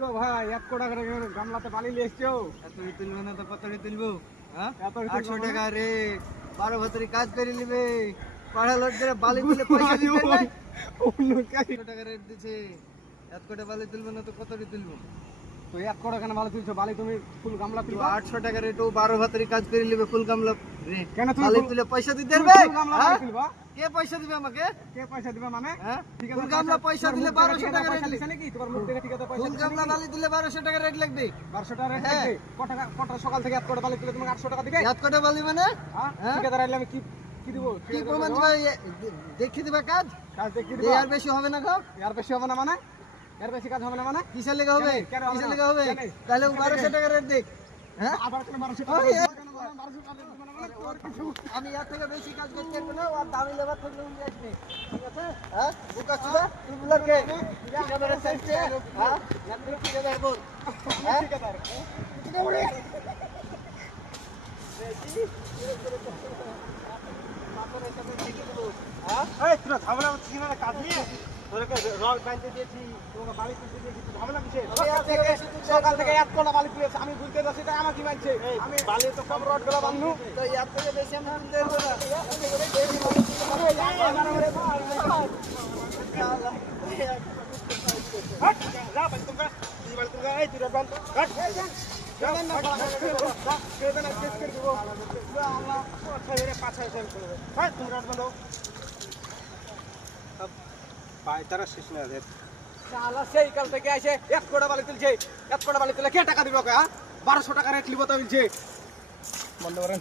গো ভাই, এক কোটা করে গামলাতে বালি নিয়ে এসছো। এতই তুলবো না তো কতই তুলবো? হ্যাঁ, এতই তুলবো 800 মানে? টাকা রে, 12 ভাতরি কাজ করে নিবে, পাড়া লোড করে বালি তুলে পয়সা দিতে না। অন্য কাজ। 800 টাকা রেট দিছে, এত কোটা বালি তুলবো না তো কতই তুলবো? তো এক কোটা কেন বালি তুলছো? বালি তুমি ফুল গামলা তো তুলবা। 800 টাকা রেট, ও 12 ভাতরি কাজ করে নিবে, ফুল গামলা রে কেন তুমি বালি ফুল- তুলে পয়সা দিতে তুমি পারবে? ফুল গামলা হ্যাঁ? বালি তুলবা? কে পয়সা দিবে আমাকে? কে পয়সা দিবে মানে? হ্যাঁ, ঠিক ফুল আছে, গামলা পয়সা তোমার দিলে মুখ থেকে 1200 ঠিকাদার টাকা পয়সা রেট দিছে নাকি? তোমার মুখ থেকে ঠিকাদার পয়সা ফুল দিছে গামলা নাকি? বালি দিলে 1200 টাকা রেট লাগবে। 1200 টাকা রেট হ্যাঁ। লাগবে। কটা সকাল থেকে এক কোটা বালি তুলে তোমাকে 800 টাকা দিবে? এত কোটা বালি মানে হ্যাঁ? হ্যাঁ? ঠিকাদার আইলে আমি কি কি দিব? কি প্রমাণ দিবে? দেখিয়ে দিবে কাজ? কাজ দেখি দিব। এই আর বেশি হবে না গো? এর বেশি হবে না মানে? এর বেশি কাজ হবে না মানে? কিসের লেগে হবে? কেন হবে কিসের না? লেগে হবে? কেন? তাহলে কিসের 1200 লেগে? টাকা রেট দেখ। হ্যাঁ, আবার কেন 1200 টাকা ওই, দিবে? কেন 1200 টাকা দিবে না মানে? তোর কিছু আমি এর থেকে বেশি কাজ করতে পারবো না, আর দামি লেবার থাকলে উনি আসবে। ঠিক আছে? হ্যাঁ, বুকা চুদা, তুই বুলাকে ঠিকাদারের সাইডে, হ্যাঁ, নামগুলো ঠিকাদার বল। হ্যাঁ, ঠিকাদার। মাথার সাথে ঠিকই দেবো। হ্যাঁ, এই তোরা ঝামেলা করছিস না কাজ নিয়ে? তোদেরকে রড বাঁধতে দিয়েছি, তোমাকে বালি তুলতে দিয়েছি, তুই ঝামেলা কিসের? সকাল থেকে এক কোটা বালি তুলেছে, আমি বুঝতে পারছি তাই আমার কি মানছে? আমি বালি তো সব রড গুলো বাঁধনু। তো এর থেকে বেশি আমি তুলতে পারবো না। হাট, যা বালি তুলগা, তুই বালি তুলগা, এই তুই রড বাঁধ, হাট। যা, কেটে না, কেস করে দেবো। যা, আল্লাহ, ছেড়ে 5,000 করে দেবো। হাট, তুমি রড বাঁধো। পায়তারা শেষ না রে। শালা সেই কাল থেকে আসে এক কোটা বালি তুলছে, এক কোটা বালি তুলে কে টাকা দিবে ওকে? 1200 টাকা রেট লিব তো বলছে। বন্ধ করেন।